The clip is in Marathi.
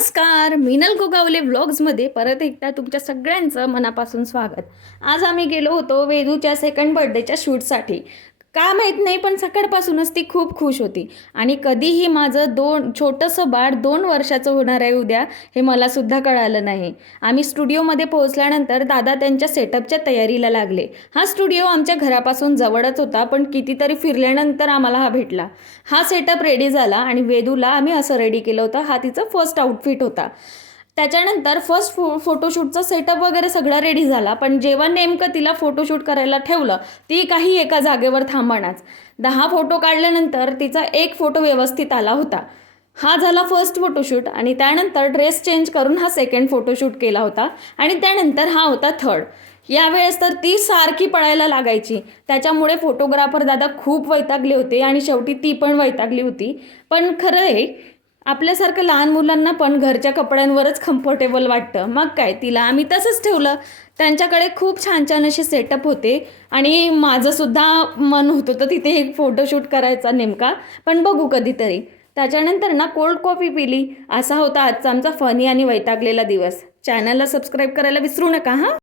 नमस्कार, मीनल गोगावले व्लॉग्समध्ये परत एकदा तुमच्या सगळ्यांचं मनापासून स्वागत. आज आम्ही गेलो होतो वेदूच्या सेकंड बर्थडेच्या शूटसाठी. का माहीत नाही, पण सकाळपासूनच ती खूप खुश होती. आणि कधीही माझं छोटंसं बाळ 2 वर्षाचं होणार आहे उद्या, हे मलासुद्धा कळालं नाही. आम्ही स्टुडिओमध्ये पोहोचल्यानंतर दादा त्यांच्या सेटअपच्या तयारीला लागले. हा स्टुडिओ आमच्या घरापासून जवळच होता, पण कितीतरी फिरल्यानंतर आम्हाला हा भेटला. हा सेटअप रेडी झाला आणि वेदूला आम्ही असं रेडी केलं होतं. हा तिचा फर्स्ट आउटफिट होता. त्याच्यानंतर फर्स्ट फोटोशूटचा सेटअप वगैरे सगळं रेडी झाला, पण जेव्हा नेमकं तिला फोटोशूट करायला ठेवलं, ती काही एका जागेवर थांबणाच. 10 फोटो काढल्यानंतर तिचा एक फोटो व्यवस्थित आला होता. हा झाला फर्स्ट फोटोशूट आणि त्यानंतर ड्रेस चेंज करून हा सेकंड फोटोशूट केला होता आणि त्यानंतर हा होता थर्ड. यावेळेस तर ती सारखी पळायला लागायची. त्याच्यामुळे फोटोग्राफर दादा खूप वैतागले होते आणि शेवटी ती पण वैतागली होती. पण खरं आहे, आपल्यासारखं लहान मुलांना पण घरच्या कपड्यांवरच कम्फर्टेबल वाटतं. मग काय, तिला आम्ही तसंच ठेवलं. त्यांच्याकडे खूप छान छान असे सेटअप होते आणि माझंसुद्धा मन होत होतं तिथे एक फोटोशूट करायचा नेमका, पण बघू कधीतरी. त्याच्यानंतर ना कोल्ड कॉफी पिली. असा होता आजचा आमचा फनी आणि वैतागलेला दिवस. चॅनलला सबस्क्राईब करायला विसरू नका हां.